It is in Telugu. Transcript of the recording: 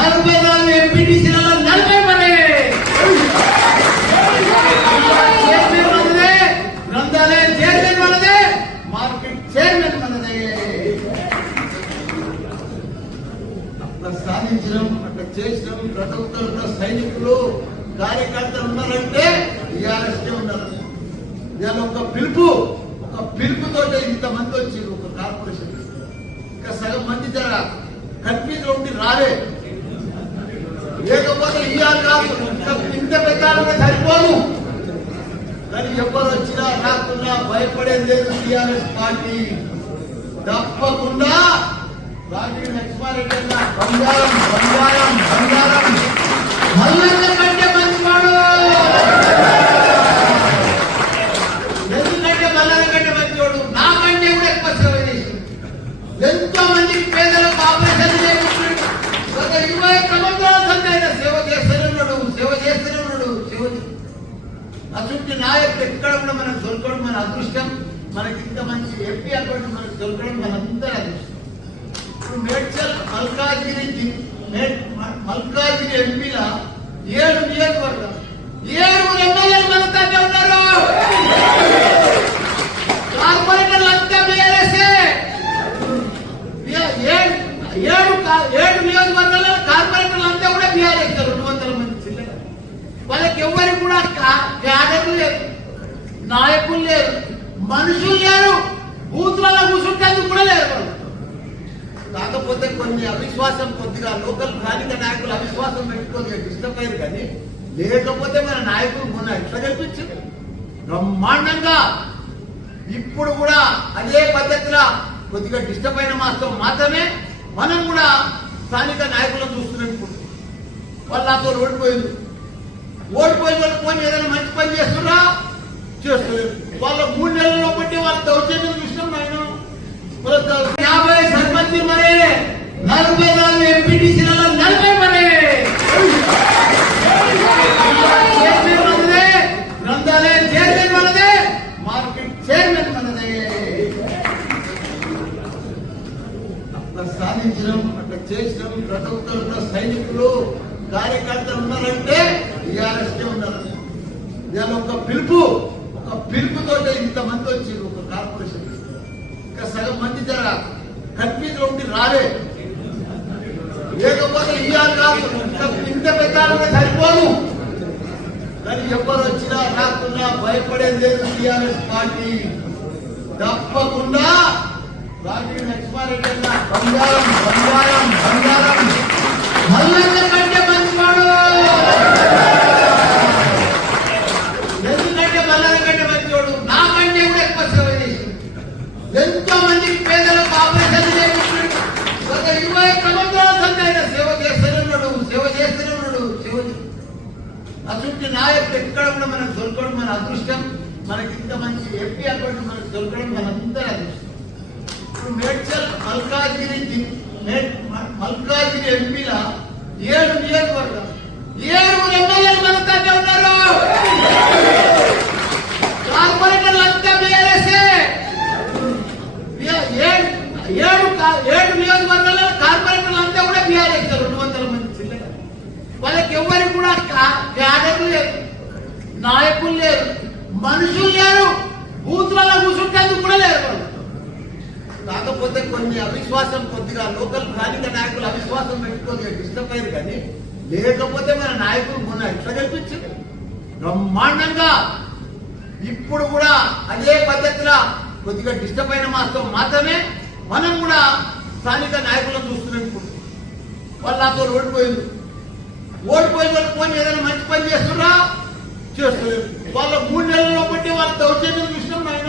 44 ఎంపీటీసీలలో 40 మంది చైర్మన్ మనదే, గ్రంథాలయ చైర్మన్ మనదే, మార్కెట్ చైర్మన్ మనదే. అట్లా సాధించడం, అట్లా చేసడం, ప్రతి సైనికులు కార్యకర్తలు ఉన్నారంటే టీఆర్ఎస్కే ఉన్నారు. ఇవాళ ఒక పిలుపుతో ఇంతమంది వచ్చారు ఒక కార్పొరేషన్. ఇంకా సగం మంది జర కన్ఫ్యూజ్ ఉండి రాలే, లేకపోతే ఇవాళ కాదు ఇంత పెట్టాలంటే సరిపోను. కానీ ఎవరు వచ్చినా రాకుండా భయపడేది లేదు. టీఆర్ఎస్ పార్టీ తప్పకుండా రాజీవ్ లక్ష్మారెడ్డి అన్న బంగారం బంగారం బంగారం మల్లన్న కంటే మంచివాడు. ఎందుకంటే మల్లన్న కంటే మంచివాడు, నాకంటే కూడా ఎక్కువ సేవ చేసి ఎంతో మందికి పేదలకు ఆపరేషన్ చేయించాడు. గత 20 సంవత్సరాల సంది ఆయన సేవ చేస్తూనే ఉన్నాడు. అటువంటి నాయకుడు ఎక్కడ కూడా మనకు దొరకడం మన అదృష్టం. మనకి ఇంత మంచి ఎంపీ అకౌంట్ మనకు దొరకడం మనందరూ అదృష్టం. ఇప్పుడు మేడ్చల్ మల్కాజిగిరి ఎంపీల 7 నియోజకవర్గం 7 ఎమ్మెల్యేలు మనతోనే ఉన్నారు. కార్పొరేటర్లు అంతా బీఆర్ఎస్ఏ. 7 నియోజకవర్గాల్లో కార్పొరేటర్లు అంతా కూడా బీఆర్ఎస్. 200 మంది చిల్లర. వాళ్ళకి ఎవరికి కూడా క్యాడర్లు లేరు, నాయకులు లేరు, మనుషులు లేరు, బూతులలో కూర్చుంటేందుకు కూడా లేరు. కాకపోతే కొన్ని అవిశ్వాసం, కొద్దిగా లోకల్ స్థానిక నాయకులు అవిశ్వాసం పెట్టుకొని డిస్టర్బ్ అయ్యారు. కానీ లేకపోతే మన నాయకులు మొన్న ఎట్లా కల్పించారు బ్రహ్మాండంగా. ఇప్పుడు కూడా అదే పద్ధతిలో కొద్దిగా డిస్టర్బ్ అయిన మాత్రం మాత్రమే మనం కూడా స్థానిక నాయకులను చూస్తున్నాం. ఇప్పుడు వాళ్ళు నాతో ఓడిపోయిన వాళ్ళు పోయి ఏదైనా మంచి పని చేస్తున్నా చేస్తలేదు. వాళ్ళ 3 నెలల్లో బట్టి వాళ్ళ దౌర్జన్యం చూసినాం. ఆయన 50 సర్పంచ్ మరే, 44 ఎంపీటీసీలలో 40 మంది చైర్మన్ మనదే, గ్రంథాలయ చైర్మన్ మనదే, మార్కెట్ చైర్మన్ మనదే. అట్లా సాధించడం, అట్లా చేసడం, ప్రతి సైనికులు కార్యకర్తలు ఉన్నారంటే టీఆర్ఎస్కే ఉన్నారు. ఇవాళ ఒక పిలుపుతో ఇంతమంది వచ్చారు ఒక కార్పొరేషన్. ఇంకా సగం మంది జర కన్ఫ్యూజ్ ఉండి రాలే, లేకపోతే ఇవాళ కాదు ఇంత పెట్టాలంటే సరిపోను. కానీ ఎవరు వచ్చినా రాకుండా భయపడేది లేదు. టీఆర్ఎస్ పార్టీ తప్పకుండా రాజీవ్ లక్ష్మారెడ్డి అన్న బంగారం బంగారం బంగారం మల్లన్న కంటే మంచివాడు. ఎందుకంటే మల్లన్న కంటే మంచివాడు, నాకంటే కూడా ఎక్కువ సేవ చేసి ఎంతో మందికి పేదలకు ఆపరేషన్ చేయించాడు. గత 20 సంవత్సరాల సంది ఆయన సేవ చేస్తూనే ఉన్నాడు. అటువంటి నాయకుడు ఎక్కడ కూడా మనకు దొరకడం మన అదృష్టం. మనకి ఇంత మంచి ఎంపీ అకౌంట్ మనకు దొరకడం మనందరూ అదృష్టం. ఇప్పుడు మేడ్చల్ మల్కాజిగిరి ఎంపీల 7 నియోజకవర్గం 7 ఎమ్మెల్యేలు మనతోనే ఉన్నారు. కార్పొరేటర్లు అంతా బీఆర్ఎస్ఏ. 7 నియోజకవర్గాల్లో కార్పొరేటర్లు అంతా కూడా బీఆర్ఎస్. 200 మంది చిల్లర. వాళ్ళకి ఎవరికి కూడా క్యాడర్లు లేరు, నాయకులు లేరు, మనుషులు లేరు, బూతులలో కూర్చుంటేందుకు కూడా లేరు. కాకపోతే కొన్ని అవిశ్వాసం, కొద్దిగా లోకల్ స్థానిక నాయకులు అవిశ్వాసం పెట్టుకొని డిస్టర్బ్ అయ్యారు. కానీ లేకపోతే మన నాయకులు మొన్న ఎట్లా కల్పించారు బ్రహ్మాండంగా. ఇప్పుడు కూడా అదే పద్ధతిలో కొద్దిగా డిస్టర్బ్ అయిన మాత్రం మాత్రమే మనం కూడా స్థానిక నాయకులను చూస్తున్నాం. ఇప్పుడు వాళ్ళు నాతో ఓడిపోయిన వాళ్ళు పోయి ఏదైనా మంచి పని చేస్తున్నా చేస్తలేదు. వాళ్ళ 3 నెలల్లో బట్టి వాళ్ళ దౌర్జన్యం చూసినాం. ఆయన